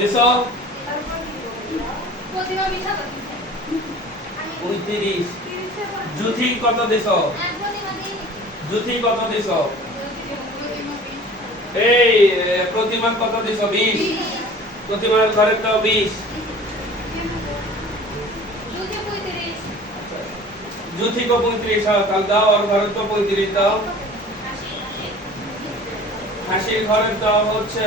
দিছ? পঁয়ত্রিশ। জুথি কত দিছ? জুথি কত দিছ? এই এ, প্রতিমা কত দিছ? বিশ। প্রতিমার ঘরের তো বিশ। জুথি কো পঁয়ত্রিশ তাহলে দাও আর ঘরের তো পঁয়ত্রিশ দাও। হাসির ঘরের দাম হচ্ছে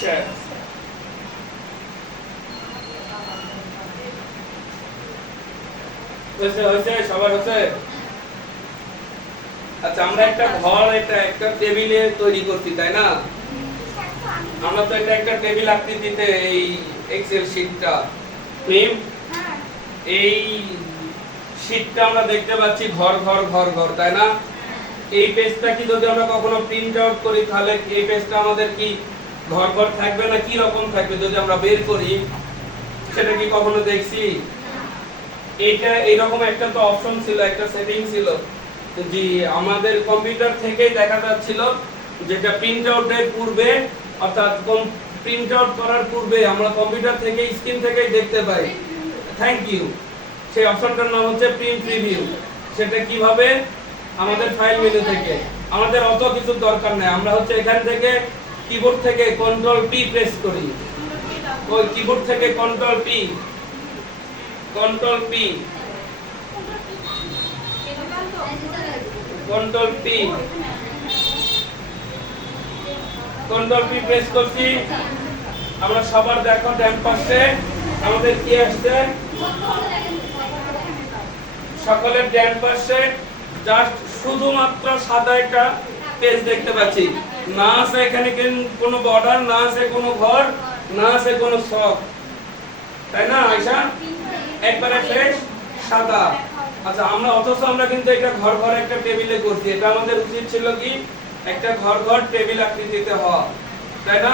ষাট হয়েছে হয়েছে, সবার হয়েছে? আচ্ছা আমরা একটা ঘর এটা একটা টেবিলে তৈরি করছি, তাই না? আমরা তো এটা একটা টেবিল এই এক্সেল শিটটা প্রেম, এই শিটটা আমরা দেখতে পাচ্ছি ঘর ঘর ঘর ঘর, তাই না? এই পেজটা কি যদি আমরা কখনো প্রিন্ট আউট করি, তাহলে এই পেজটা আমাদের কি ঘর ঘর থাকবে না, কি রকম থাকবে যদি আমরা বের করি? সেটা কি কখনো দেখছি? এটা এরকম একটা তো অপশন ছিল, একটা সেটিং ছিল। জি, আমাদের কম্পিউটার থেকেই দেখা যাচ্ছিল যেটা প্রিন্ট আউটের পূর্বে, অর্থাৎ প্রিন্ট আউট করার পূর্বে আমরা কম্পিউটার থেকে স্ক্রিন থেকেই দেখতে পাই। থ্যাংক ইউ সেই অপশনটার নাম হচ্ছে প্রিন্ট প্রিভিউ সেটা কীভাবে? আমাদের ফাইল মেনু থেকে। আমাদের অত কিছু দরকার নেই। আমরা হচ্ছে এখান থেকে কিবোর্ড থেকে কন্ট্রোল পি প্রেস করি। ওই কিবোর্ড থেকে control P control P control P control P press করছি। আমরা সবার দেখো ডান পাশে আমাদের কি আসছে? সকলের ডান পাশে জাস্ট শুধুমাত্র সাদা একটা পেজ দেখতে পাচ্ছি। না আছে এখানে কোনো বর্ডার না আছে কোনো ঘর, না আছে কোনো শখ। তাই না আয়সা একবারে ফ্রেশ সাদা। আচ্ছা আমরা অথচ আমরা কিন্তু ঘর ঘর একটা টেবিলে করছি। এটা আমাদের উচিত ছিল কি? একটা ঘর ঘর টেবিল আকৃতিতে হওয়া। তাই না?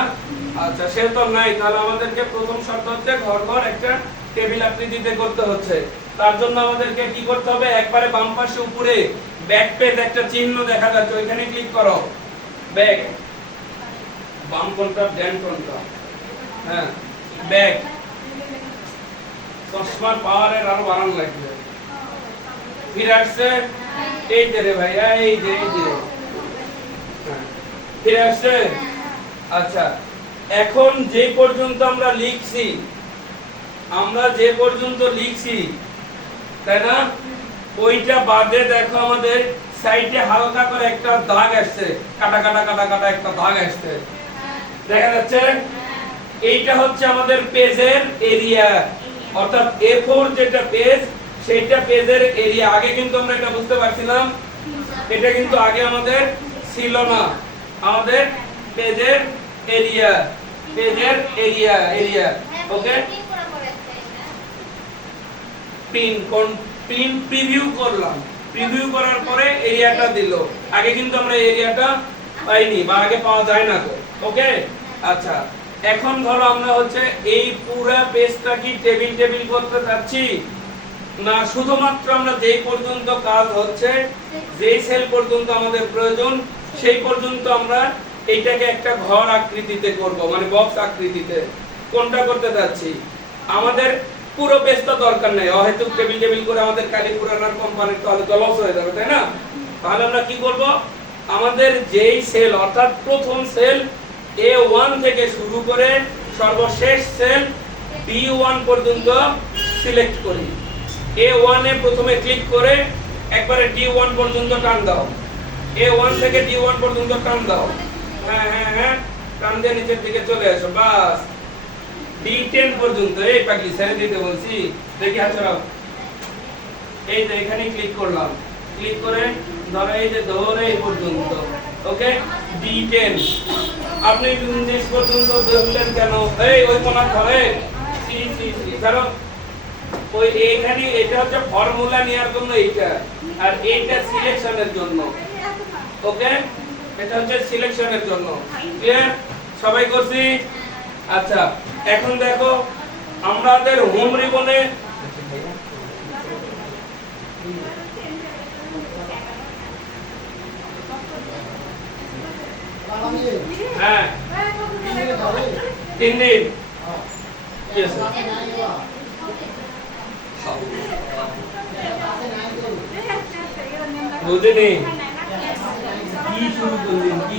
আচ্ছা সে তো নাই। তাহলে আমাদেরকে প্রথম শর্ত হচ্ছে ঘর ঘর একটা টেবিল আকৃতিতে করতে হচ্ছে। তার জন্য আমাদেরকে কি করতে হবে? একবারে বাম পাশে উপরে ব্যাক পেজ একটা চিহ্ন দেখা যাচ্ছে। ওইখানে ক্লিক করো। ব্যাক বাম কোনটা, ডান কোনটা? হ্যাঁ ব্যাক চশমার পাওয়ারের আরও বাড়ানো লাগবে। ফিরে আসছে? এই যে রে ভাই এই যে এই যে। হ্যাঁ। ফিরে আসছে? আচ্ছা এখন যে পর্যন্ত আমরা লিখছি, আমরা যে পর্যন্ত লিখছি, তাই না? ওইটা বাদে দেখো আমাদের সাইডে হালকা করে একটা দাগ আসছে। কাটা কাটা কাটা কাটা একটা দাগ আসছে। দেখা যাচ্ছে এইটা হচ্ছে আমাদের পেজের এরিয়া। অর্থাৎ A4 যেটা পেজ সেইটা পেজের এরিয়া। আগে কিন্তু আমরা এটা বুঝতে পারছিলাম। এটা কিন্তু আগে আমাদের ছিল না। আমাদের পেজের এরিয়া। পেজের এরিয়া এরিয়া। ওকে? পিন কোন পিন প্রিভিউ করলাম। প্রিভিউ করার পরে এরিয়াটা দিল। আগে কিন্তু আমরা এরিয়াটা পাইনি বা আগে পাওয়া যায় না তো। ওকে আচ্ছা। এখন ধরো আমরা হচ্ছে এই পুরো পেজটা কি টেবিল টেবিল করতে যাচ্ছি? না, শুধুমাত্র আমরা যেই পর্যন্ত কাজ হচ্ছে, যেই সেল পর্যন্ত আমাদের প্রয়োজন, সেই পর্যন্ত আমরা এইটাকে একটা ঘর আকৃতিতে করব মানে বক্স আকৃতিতে। কোনটা করতে যাচ্ছি? আমাদের পুরো পেজটা দরকার নেই। অহেতুক টেবিল টেবিল করে আমাদের কালি কোম্পানির তাহলে তো লস হয়ে যাবে, তাই না? তাহলে আমরা কি করব? আমাদের যেই সেল অর্থাৎ প্রথম সেল এ ওয়ান থেকে শুরু করে সর্বশেষ সেল বি ওয়ান পর্যন্ত সিলেক্ট করি। এ ওয়ানে প্রথমে ক্লিক করে একবারে ডি ওয়ান পর্যন্ত টান দাও। এ ওয়ান থেকে ডি ওয়ান পর্যন্ত টান দাও। হ্যাঁ হ্যাঁ হ্যাঁ টান দিয়ে নিচের দিকে চলে আসো বাস। টেন পর্যন্ত, এই পাখি ছেড়ে দিতে বলছি। দেখি এই যে এখানে ক্লিক করলাম। ক্লিক করে ধরো এই যে ধরে এই পর্যন্ত ওকে ডি টেন আপনি পর্যন্ত ধরলেন কেন? এই, ওই ঘরে সি সি সি ওই এটা হচ্ছে ফর্মুলা নেওয়ার জন্য এইটা, আর এইটা সিলেকশনের জন্য ওকে এটা হচ্ছে সিলেকশনের জন্য। ক্লিয়ার সবাই করছি? আচ্ছা এখন দেখো আমাদের হোম রিবনে হ্যাঁ তিন দিন। Yes, sir. বুঝিনি? কি শুরু করলেন? কি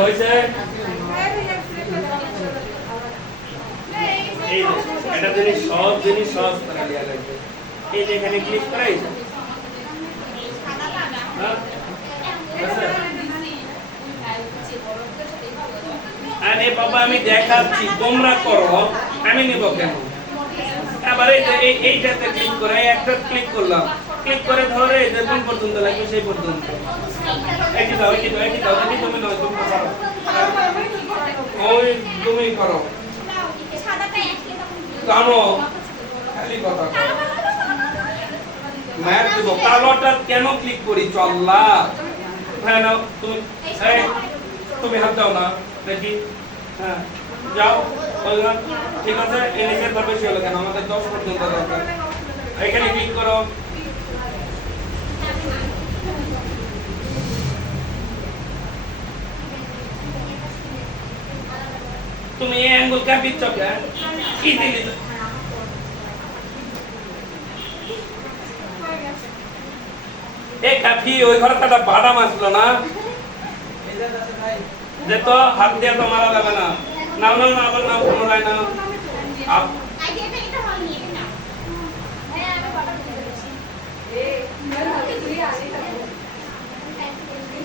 হয়েছে এটা জিনিস সব জিনিস সহজ করে দেওয়া লাগবে এই যে এখানে ক্লিক করাই হ্যাঁ আরে বাবা, আমি দেখাচ্ছি, তোমরা করো। আমি নিব কেন? আবার এইটাতে ক্লিক করে একটা ক্লিক করলাম। ক্লিক করে ধরে যে কোন পর্যন্ত লাগবে সেই পর্যন্ত। একই দাও একই দাও একই দাও তুমি নয় তুমি করো। ওই তুমি করো। জানো, খালি কথা। ম্যাপ দিব, কালোটা কেন ক্লিক করি? চল্লা হ্যাঁ নাও, তুমি তুমি হাত দাও না। দেখি। হ্যাঁ যাও, বললাম, ঠিক আছে, এই নিচের বেশি হলো কেন? আমাদের দশ পর্যন্ত দরকার। এখানে ক্লিক করো। তুমি এই অ্যাঙ্গেল কাপিচ্ছ কেন কি? দিলি? এ কাফি ওই ঘরে একটা বাদাম আসলো না? যে তো হাত দিয়ে তো মারা যাবে না। নাও নাও না আবার নাও, পুনরায় নাও।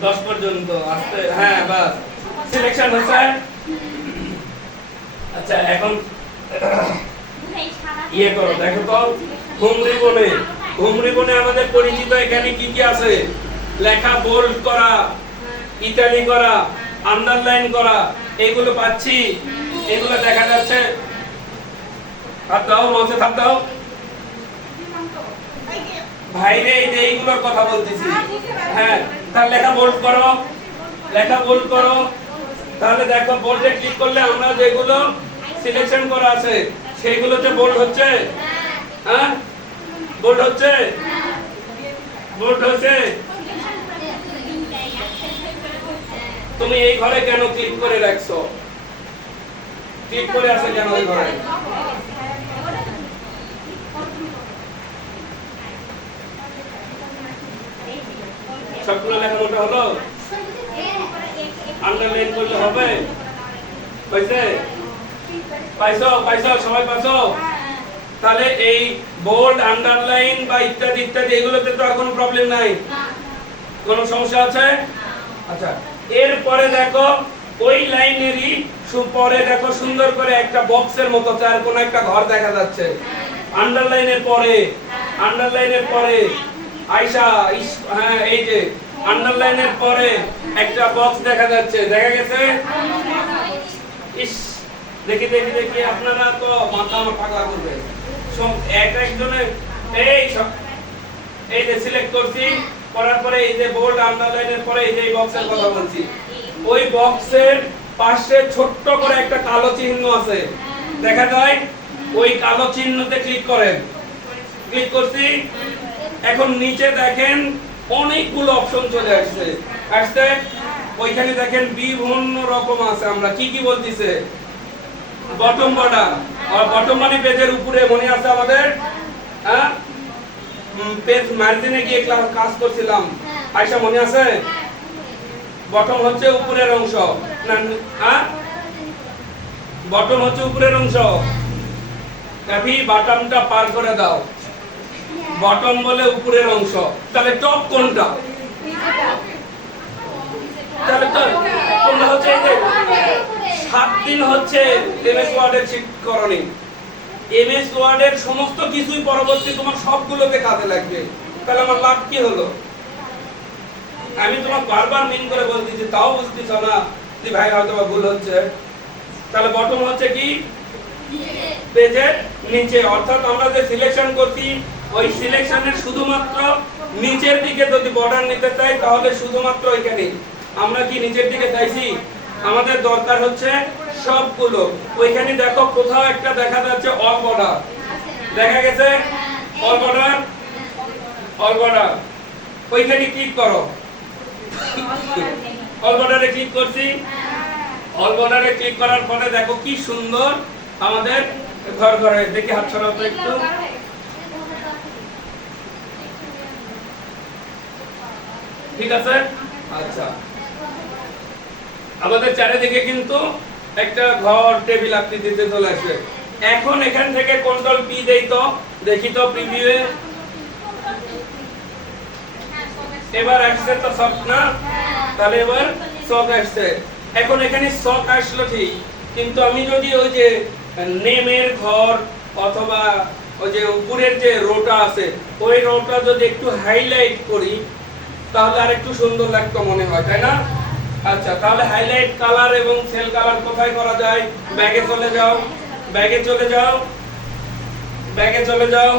দশ পর্যন্ত, আসতে হ্যাঁ বাস। সিলেকশন হচ্ছে। আচ্ছা এখন ইয়ে করো, দেখো তো। হোম বনে হোম বনে আমাদের পরিচিত এখানে কি কি আছে? লেখা বোল্ড করা ইটালি করা আন্ডারলাইন করা এগুলো পাচ্ছি এগুলো দেখা যাচ্ছে। হাত দাও বলছে হাত দাও। ভাইরে এই যে এইগুলোর কথা বলতেছি। হ্যাঁ তার লেখা বোল্ড করো। লেখা বোল্ড করো। তাহলে দেখো বোল্ডে ক্লিক করলে আমরা যেগুলো সিলেকশন করা আছে সেইগুলোতে বোল্ড হচ্ছে? হ্যাঁ। বোল্ড হচ্ছে? বোল্ড হচ্ছে? তুমি এই ঘরে কেন ক্লিক করে রাখছো? ক্লিক করে আছে কেন ওই ঘরে? সবগুলো লেখা মোটা হলো? আন্ডারলাইন করলে হবে? হয়েছে? পাইছো পাইছো, সবাই পাইছো? তাহলে এই বোল্ড আন্ডারলাইন বা ইত্যাদি ইত্যাদি, এগুলোতে তো আর কোনো প্রবলেম নাই। কোনো সমস্যা আছে? আচ্ছা। এরপরে দেখো, ওই লাইনেরই পরে দেখো সুন্দর করে একটা বক্সের মতো চার কোন একটা ঘর দেখা যাচ্ছে। আন্ডারলাইনের পরে আন্ডারলাইনের পরে, আয়শা হ্যাঁ এই যে, আন্ডারলাইনের পরে একটা বক্স দেখা যাচ্ছে। দেখা গেছে? ইস, দেখি দেখি দেখি, আপনারা তো মাথা আমার পাগলা করবে সব এক একজনের এই সব এই যে সিলেক্ট করছি। করার পরে এই যে বোল্ড আন্ডারলাইনের পরে এই যে বক্সের কথা বলছি। ওই বক্সের পাশে ছোট্ট করে একটা কালো চিহ্ন আছে। দেখা যায়, ওই কালো চিহ্নতে ক্লিক করেন। ক্লিক করছি, এখন নিচে দেখেন অনেকগুলো অপশন চলে আসছে। আসছে, ওইখানে দেখেন বিভিন্ন রকম আছে। আমরা কি কি বলতিছে? বটম বর্ডার আর বটম মানে পেজের উপরে মনে আছে আমাদের? হ্যাঁ? পেজ মার্জিনে গিয়ে ক্লাস কাজ করছিলাম। আয়সা মনে আছে? বটম হচ্ছে উপরের অংশ। না হ্যাঁ? বটম হচ্ছে উপরের অংশ। কাফি বাটমটা পার করে দাও। বটম বলে উপরের অংশ। তাহলে টপ কোনটা? তাহলে তো তোমরা হচ্ছে এই যে সাত দিন হচ্ছে এমএস ওয়ার্ডের এমএস ওয়ার্ডের সমস্ত কিছুই পরবর্তী তোমার সবগুলোতে কাজে লাগবে। তাহলে আমার লাভ কি হলো? আমি তোমার বারবার মিন করে বলতেছি তাও বুঝতেছ না যে ভাই হয়তো ভুল হচ্ছে। তাহলে বটম হচ্ছে কি? পেজের নিচে। অর্থাৎ আমরা যে সিলেকশন করছি, ওই সিলেকশনের শুধুমাত্র নিচের দিকে যদি বর্ডার নিতে চাই, তাহলে শুধুমাত্র ওইখানে আমরা কি নিচের দিকে চাইছি? আমাদের দরকার হচ্ছে সবগুলো। ওইখানে দেখো কোথাও একটা দেখা যাচ্ছে অল দেখা গেছে? অল বর্ডার ওইখানে ক্লিক করো। অল ক্লিক করছি। অল ক্লিক করার পরে দেখো কি সুন্দর আমাদের ঘর ঘরে দেখি হাত ছড়াও তো একটু। ঠিক আছে? আচ্ছা। আমাদের চারিদিকে কিন্তু একটা ঘর, টেবিল আকৃতিতে চলে আসবে এখন এখান থেকে কন্ট্রোল পি দেই তো, দেখি তো প্রিভিউয়ে এবার আসছে তো সব না? তাহলে এবার শক আসছে। এখন এখানে শক আসলো ঠিক, কিন্তু আমি যদি ওই যে নেমের ঘর অথবা ওই যে উপরের যে রোটা আছে, ওই রোটা যদি একটু হাইলাইট করি, তাহলে আর একটু সুন্দর লাগতো মনে হয়, তাই না? আচ্ছা তাহলে হাইলাইট কালার এবং সেল কালার কোথায় করা যায়? ব্যাগে চলে যাও ব্যাগে চলে যাও ব্যাগে চলে যাও।